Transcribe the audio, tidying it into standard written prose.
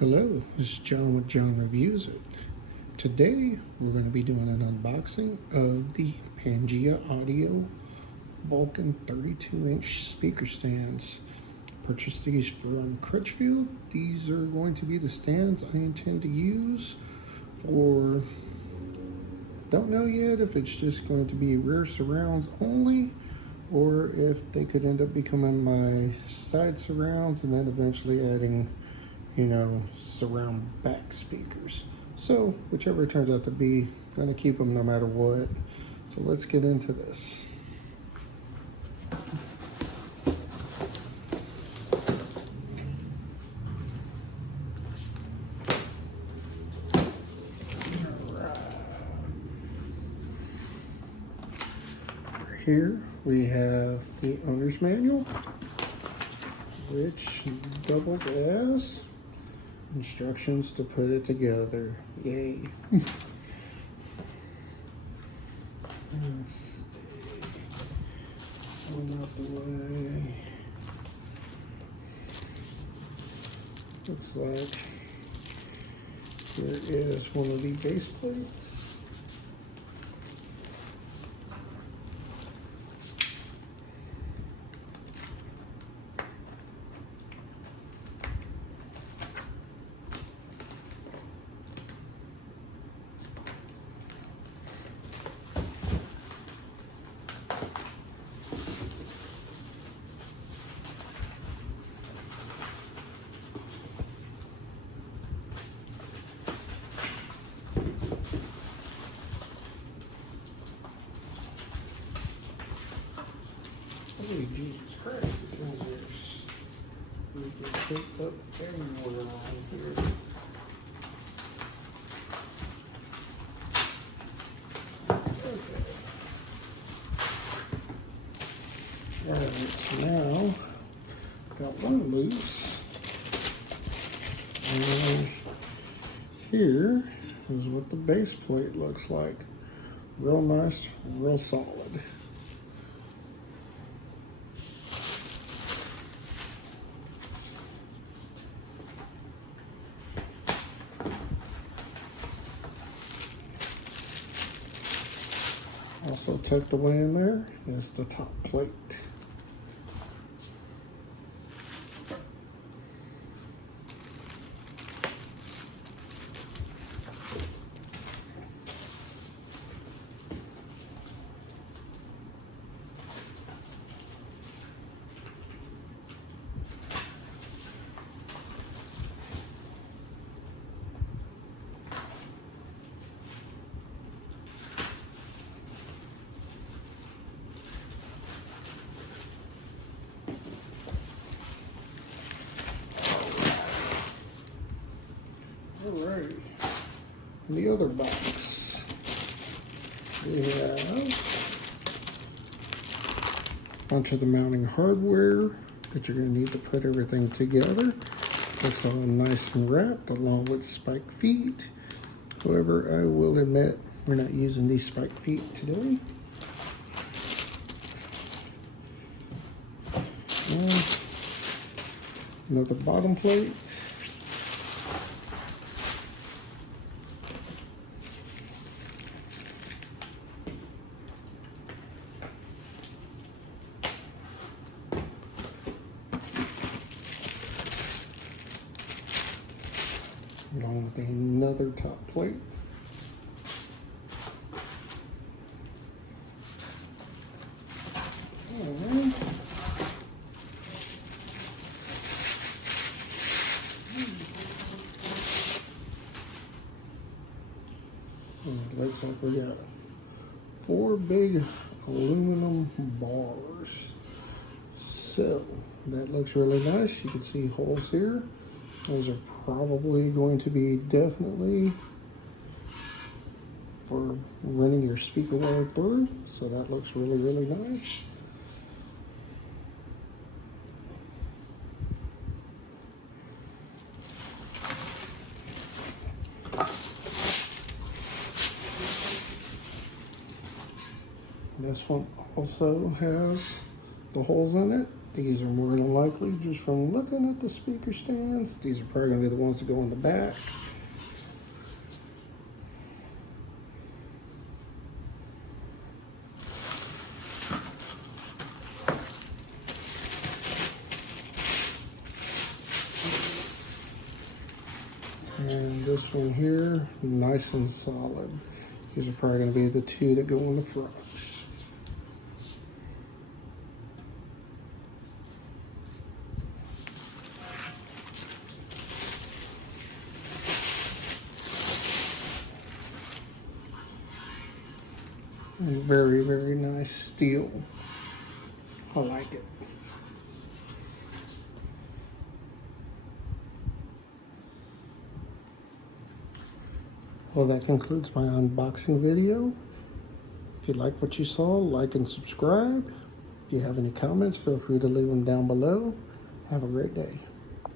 Hello, this is John with John Reviews It. Today we're going to be doing an unboxing of the Pangea Audio Vulcan 32-inch speaker stands. Purchased these from Crutchfield. These are going to be the stands I intend to use for, don't know yet if it's just going to be rear surrounds only, or if they could end up becoming my side surrounds and then eventually adding, surround back speakers. So whichever it turns out to be, I'm going to keep them no matter what. So let's get into this. Here we have the owner's manual, which doubles as instructions to put it together. Yay. Let's see. One out the way. Looks like there is one of the base plates. Holy Jesus Christ, this thing's we can pick up everywhere around here. Okay. Alright, now got one loose. And here is what the base plate looks like. Real nice, real solid. Also tucked away in there is the top plate. Alright, in the other box, we have a bunch of the mounting hardware that you're going to need to put everything together. It's all nice and wrapped along with spike feet. However, I will admit we're not using these spike feet today. And another bottom plate. Along with another top plate. And it looks like we got 4 big aluminum bars. So that looks really nice. You can see holes here. Those are probably going to be definitely for running your speaker wire through. So that looks really, really nice. This one also has the holes in it. These are more than likely, just from looking at the speaker stands, these are probably going to be the ones that go in the back. And this one here, nice and solid. These are probably going to be the two that go in the front. And very, very nice steel. I like it. Well, that concludes my unboxing video. If you like what you saw, like and subscribe. If you have any comments, feel free to leave them down below. Have a great day.